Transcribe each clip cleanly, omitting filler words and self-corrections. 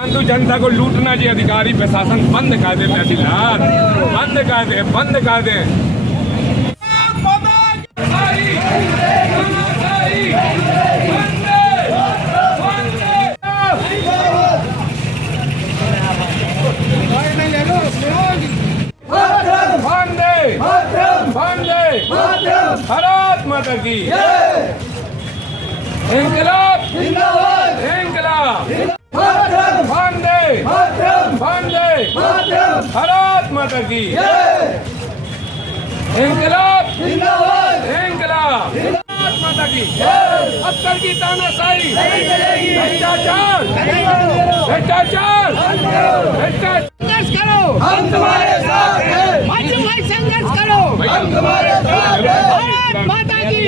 परंतु जनता को लूटना जी अधिकारी प्रशासन बंद कर दे, तहसीलदार बंद कर दे, बंद कर दे। भारत माता की इंकलाब जिंदाबाद, इंकलाब वंदे वंदे भारत माता की इंकलाब जिंदाबाद, इंकलाब भारत माता की। अफसर की तानाशाही, भ्रष्टाचार भ्रष्टाचार भ्रष्टाचार, संघर्ष करो हम तुम्हारे साथ हैं, संघर्ष करो हम तुम्हारे साथ हैं। भारत माता की,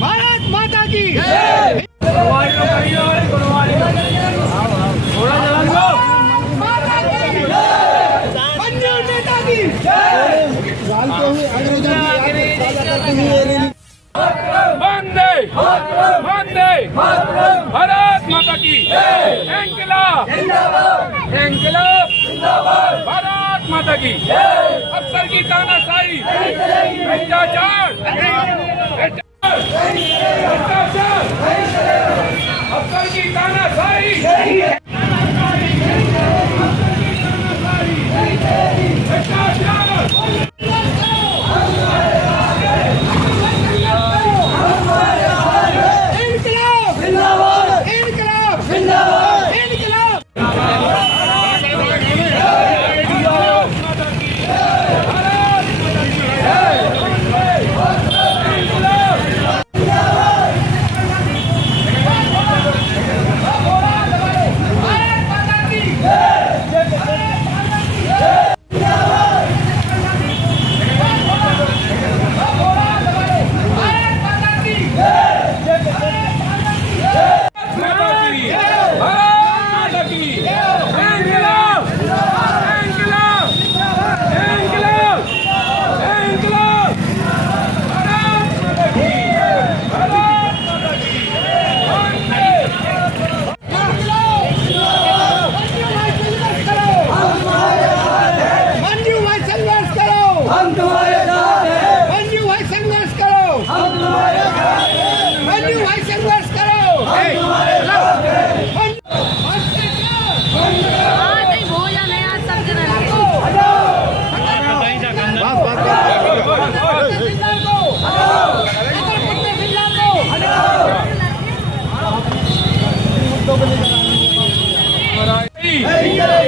भारत माता की। वंदे वंदे भारत माता की, इंकलाब इंकलाब भारत माता की। अफसर की तानाशाही, भ्रष्टाचार भ्रष्टाचार, अफसर की तानाशाही,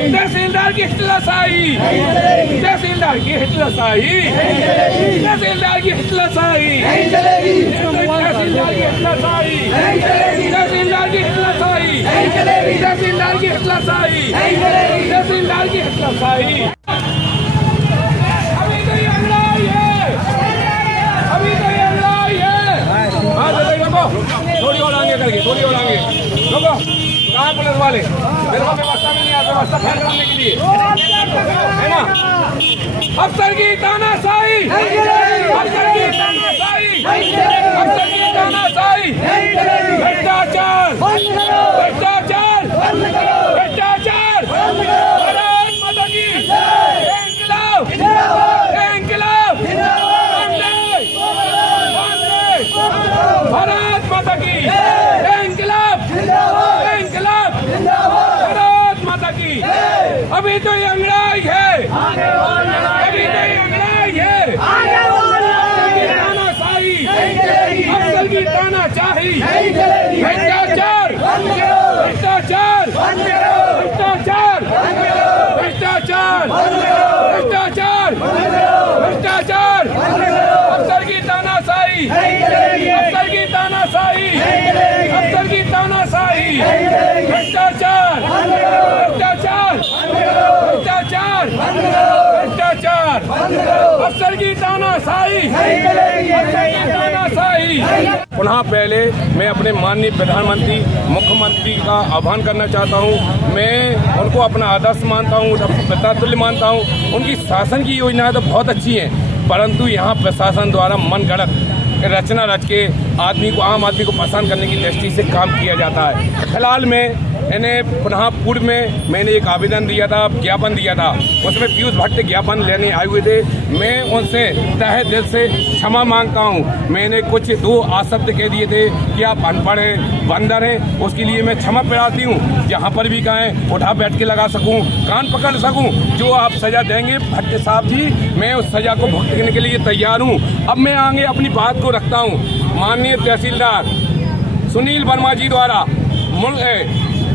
तहसीलदार की हिटलरशाही, तहसीलदार की हिटलरशाही, तहसीलदार की हिटलरशाही, तहसीलदार की हिटलरशाही, तहसीलदार की हिटलरशाही, तहसीलदार की हिटलरशाही, तहसीलदार की हिटलरशाही। अभी तो ये लड़ाई है, अभी तो ये लड़ाई है। हाँ देखो, थोड़ी और आगे करके, थोड़ी और आगे देखो। कहाँ पुलिस वाले? मेरे को व्यवस्था में नहीं आता, व्यवस्था खैर करने के लिए है ना। अफसर की तानाशाही, अफसर की तानाशाही, अफसर की तानाशाही, भ्रष्टाचार भ्रष्टाचार भ्रष्टाचार, भारत माता की इंकलाब इंकलाब, भारत माता की इंकलाब इंकलाब, भारत माता की। अभी तो ये लड़ाई है, अभी तो ये लड़ाई है। तानाशाही, अफसर की तानाशाही, भ्रष्टाचार भ्रष्टाचार भ्रष्टाचार भ्रष्टाचार भ्रष्टाचार भ्रष्टाचार, अफसर की तानाशाही, अफसर की तानाशाही, अफसर की तानाशाही, भ्रष्टाचार भ्रष्टाचार भ्रष्टाचार भ्रष्टाचार, अफसर की तानाशाही, अफसर की तानाशाही। पुनः पहले मैं अपने माननीय प्रधानमंत्री मुख्यमंत्री का आह्वान करना चाहता हूँ। मैं उनको अपना आदर्श मानता हूँ, पितातुल्य मानता हूँ। उनकी शासन की योजनाएं तो बहुत अच्छी हैं, परंतु यहाँ प्रशासन द्वारा मनगढ़ंत रचना रच के आम आदमी को परेशान करने की दृष्टि से काम किया जाता है। फिलहाल में मैंने पुनः पूर्व में मैंने एक आवेदन दिया था, ज्ञापन दिया था, उसमें पीयूष भट्ट ज्ञापन लेने आए हुए थे। मैं उनसे तहे दिल से क्षमा मांगता हूँ। मैंने कुछ 2 आशब्द कह दिए थे कि आप अनपढ़ हैं, बंदर हैं, उसके लिए मैं क्षमा प्रार्थी हूँ। जहाँ पर भी कहें उठा बैठ के लगा सकूँ, कान पकड़ सकूँ। जो आप सजा देंगे भट्ट साहब जी, मैं उस सजा को भुगतने के लिए तैयार हूँ। अब मैं आगे अपनी बात को रखता हूँ। माननीय तहसीलदार सुनील वर्मा जी द्वारा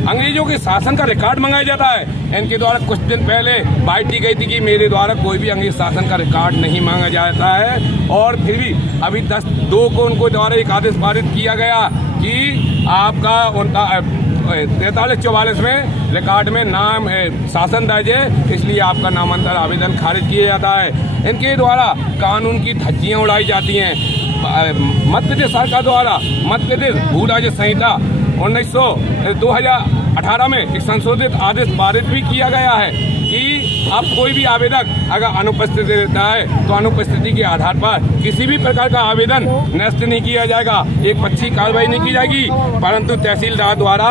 अंग्रेजों के शासन का रिकॉर्ड मंगाया जाता है। इनके द्वारा कुछ दिन पहले बात दी गई थी कि मेरे द्वारा कोई भी अंग्रेज शासन का रिकॉर्ड नहीं मांगा जाता है, और फिर भी अभी 10/2 को उनको द्वारा एक आदेश पारित किया गया कि आपका 4344 में रिकॉर्ड में नाम शासन दर्ज है, इसलिए आपका नामांतर आवेदन खारिज किया जाता है। इनके द्वारा कानून की धज्जियां उड़ाई जाती हैं। मध्य प्रदेश सरकार द्वारा मध्य प्रदेश भू राज्य संहिता 2018 में एक संशोधित आदेश पारित भी किया गया है कि अब कोई भी आवेदक अगर अनुपस्थित रहता है तो अनुपस्थिति के आधार पर किसी भी प्रकार का आवेदन निरस्त नहीं किया जाएगा, एक पक्षी कार्रवाई नहीं की जाएगी। परंतु तहसीलदार द्वारा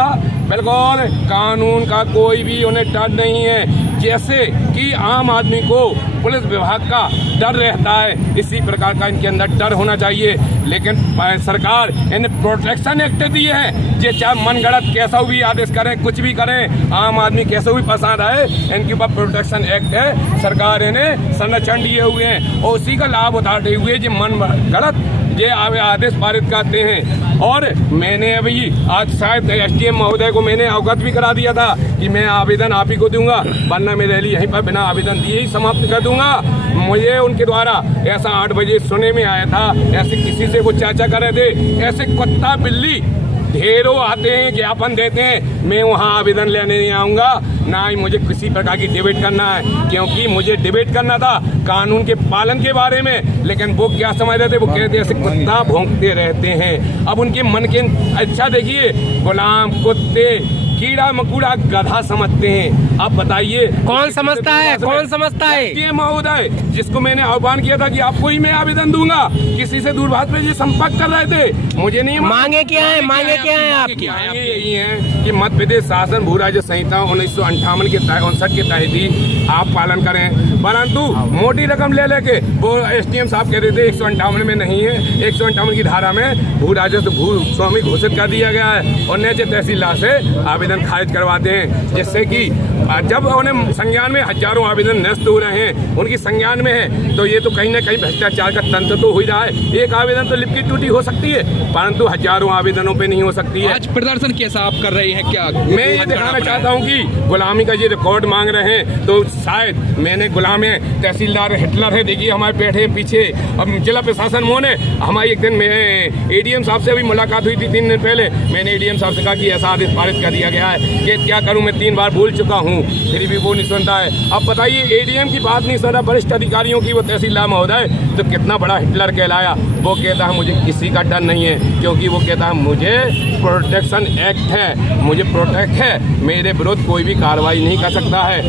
बिल्कुल कानून का कोई भी उन्हें डर नहीं है। जैसे कि आम आदमी को पुलिस विभाग का डर रहता है, इसी प्रकार का इनके अंदर डर होना चाहिए। लेकिन सरकार इन्हें प्रोटेक्शन एक्ट दिए हैं, जे चाहे मनगढ़ंत कैसा भी आदेश करें, कुछ भी करें, आम आदमी कैसे भी पसंद आए, इनके ऊपर प्रोटेक्शन एक्ट है। सरकार इन्हें संरक्षण दिए हुए हैं और उसी का लाभ उठाते हुए जो मनगढ़ंत ये आदेश पारित करते हैं। और मैंने अभी आज शायद SDM महोदय को मैंने अवगत भी करा दिया था कि मैं आवेदन आप ही को दूंगा, वरना मैं रैली यहीं पर बिना आवेदन दिए ही समाप्त कर दूंगा। मुझे उनके द्वारा ऐसा 8 बजे सुनने में आया था, ऐसे किसी से वो चर्चा कर रहे थे, ऐसे कुत्ता बिल्ली ढेरों आते हैं, ज्ञापन देते हैं। मैं वहाँ आवेदन लेने नहीं आऊँगा, ना ही मुझे किसी प्रकार की डिबेट करना है, क्योंकि मुझे डिबेट करना था कानून के पालन के बारे में। लेकिन वो क्या समझ रहे थे, वो कहते ऐसे कुत्ता भौंकते रहते हैं। अब उनके मन के अच्छा देखिए, गुलाम, कुत्ते, कीड़ा मकोड़ा, गधा समझते हैं। आप बताइए कौन समझता है, कौन समझता है? ये महोदय जिसको मैंने आह्वान किया था कि आपको ही मैं आवेदन दूंगा, किसी से दूरभाष पे जी संपर्क कर रहे थे, मुझे नहीं मांगे क्या है, मांगे क्या है आपकी? मांगे यही है कि मध्य प्रदेश शासन भू राज्य संहिता 1958 के 59 के तहत ही आप पालन करें। परंतु मोटी रकम ले लेके वो SDM साहब कह रहे थे 158 में नहीं है, 158 की धारा में भू राजस्व भू स्वामी घोषित कर दिया गया है और नीचे तहसीलदार से आवेदन खारिज करवाते हैं, जिससे कि जब उन्हें संज्ञान में हजारों आवेदन निरस्त हो रहे हैं, उनकी संज्ञान में है, तो ये तो कहीं ना कहीं भ्रष्टाचार का तंत्र तो हो ही रहा है। एक आवेदन तो लिपटी टूटी हो सकती है, परंतु हजारों आवेदनों पे नहीं हो सकती है। आज प्रदर्शन कैसा आप कर रहे हैं? क्या मैं ये दिखाना चाहता हूँ कि गुलामी का ये रिकॉर्ड मांग रहे हैं, तो शायद मैंने गुलाम है, तहसीलदार हिटलर है, देखिए हमारे बैठे पीछे। अब जिला प्रशासन मोहन है, हमारी एक दिन में ADM साहब से अभी मुलाकात हुई थी 3 दिन पहले। मैंने ADM साहब से कहा कि ऐसा आदेश पारित कर दिया गया है कि क्या करूं, मैं 3 बार बोल चुका हूं, फिर भी वो नहीं सुनता है। अब बताइए ADM की बात नहीं सुन रहा, वरिष्ठ अधिकारियों की, वो तहसीलदार महोदय तो कितना बड़ा हिटलर कहलाया। वो कहता है मुझे किसी का डर नहीं है, क्योंकि वो कहता है मुझे प्रोटेक्शन एक्ट है, मुझे प्रोटेक्ट है, मेरे विरुद्ध कोई भी कार्रवाई नहीं कर सकता है।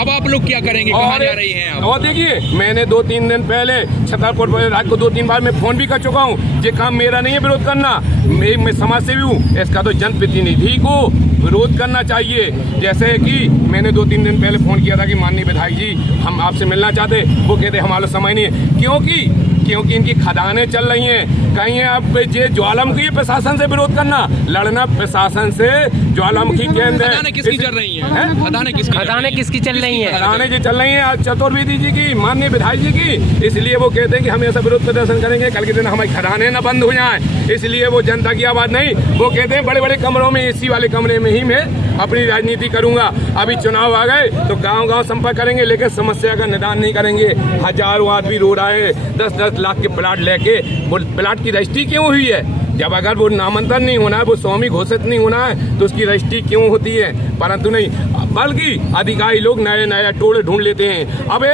अब आप लोग क्या करेंगे, कहाँ जा रही हैं आप? और देखिए मैंने 2-3 दिन पहले छतरपुर रात को 2-3 बार मैं फोन भी कर चुका हूँ। ये काम मेरा नहीं है विरोध करना, मैं समाज सेवी हूँ, इसका तो जनप्रतिनिधि को विरोध करना चाहिए। जैसे कि मैंने 2-3 दिन पहले फोन किया था कि माननीय विधायक जी हम आपसे मिलना चाहते, वो कहते हमारा समय नहीं है, क्योंकि इनकी खदानें चल रही हैं। कहीं आप ये ज्वालामुखी प्रशासन से विरोध करना, लड़ना प्रशासन से, ज्वालामुखी केंद्र खदानें किसकी चल रही हैं? खदानें किसकी चल रही हैं? खदानें जो चल रही हैं चतुर्वेदी जी की, माननीय विधायक जी की, इसलिए वो कहते हैं कि हम ऐसा विरोध प्रदर्शन करेंगे, कल के दिन हमारी खदानें न बंद हो जाएं। इसलिए वो जनता की आवाज नहीं, वो कहते हैं बड़े बड़े कमरों में, AC वाले कमरे में ही मैं अपनी राजनीति करूंगा। अभी चुनाव आ गए तो गांव-गांव संपर्क करेंगे, लेकिन समस्या का निदान नहीं करेंगे। हजारों आदमी रो रहा है, 10-10 लाख के प्लाट लेके। वो प्लाट की रजिस्ट्री क्यों हुई है? जब अगर वो नामांतरण नहीं होना है, वो स्वामी घोषित नहीं होना है, तो उसकी रजिस्ट्री क्यों होती है? परंतु नहीं, बल्कि अधिकारी लोग नए टोले ढूंढ लेते हैं। अबे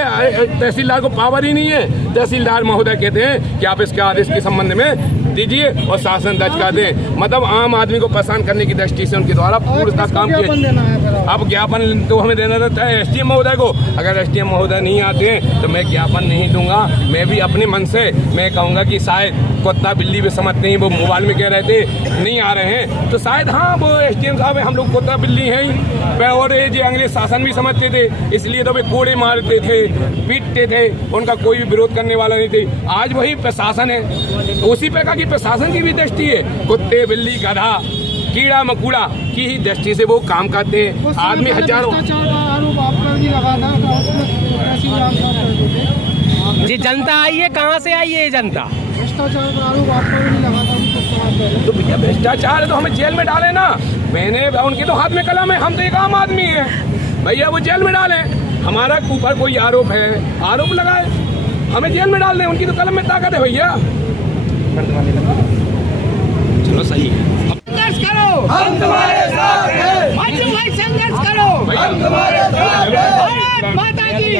तहसीलदार को पावर ही नहीं है। तहसीलदार महोदय कहते हैं कि आप इसके आदेश के संबंध में दीजिए और शासन दर्ज कर दें। मतलब आम आदमी को परेशान करने की दृष्टि से उनके द्वारा पूरा काम किया। अब ज्ञापन तो हमें देना रहता है एसडीएम महोदय को। अगर एसडीएम महोदय नहीं आते हैं तो मैं ज्ञापन नहीं दूंगा। मैं भी अपने मन से मैं कहूँगा कि शायद कुत्ता बिल्ली भी समझते हैं, वो मोबाइल में कह रहे थे नहीं आ रहे हैं, तो शायद हाँ वो एसडीएम साहब हम लोग कुत्ता बिल्ली हैं ही। और ये अंग्रेज शासन भी समझते थे, इसलिए तो वे कोड़े मारते थे, पीटते थे, उनका कोई भी विरोध करने वाला नहीं थे। आज वही प्रशासन है, तो उसी प्रकार की प्रशासन की भी दृष्टि है। कुत्ते बिल्ली गधा कीड़ा मकोड़ा की ही दृष्टि से वो काम करते हैं। आदमी हजारों जी जनता आई है, कहाँ से आई है ये जनता? तो भैया भ्रष्टाचार है तो हमें जेल में डाले ना। मैंने उनके तो हाथ में कलम है, हम तो एक आम आदमी है भैया, वो जेल में डालें। हमारा ऊपर कोई आरोप है, आरोप लगाए, हमें जेल में डाल दें। उनकी तो कलम में ताकत है भैया। चलो सही है। संघर्ष करो, हम तुम्हारे साथ हैं। भाई संघर्ष करो, हम तुम्हारे साथ हैं। भारत माता की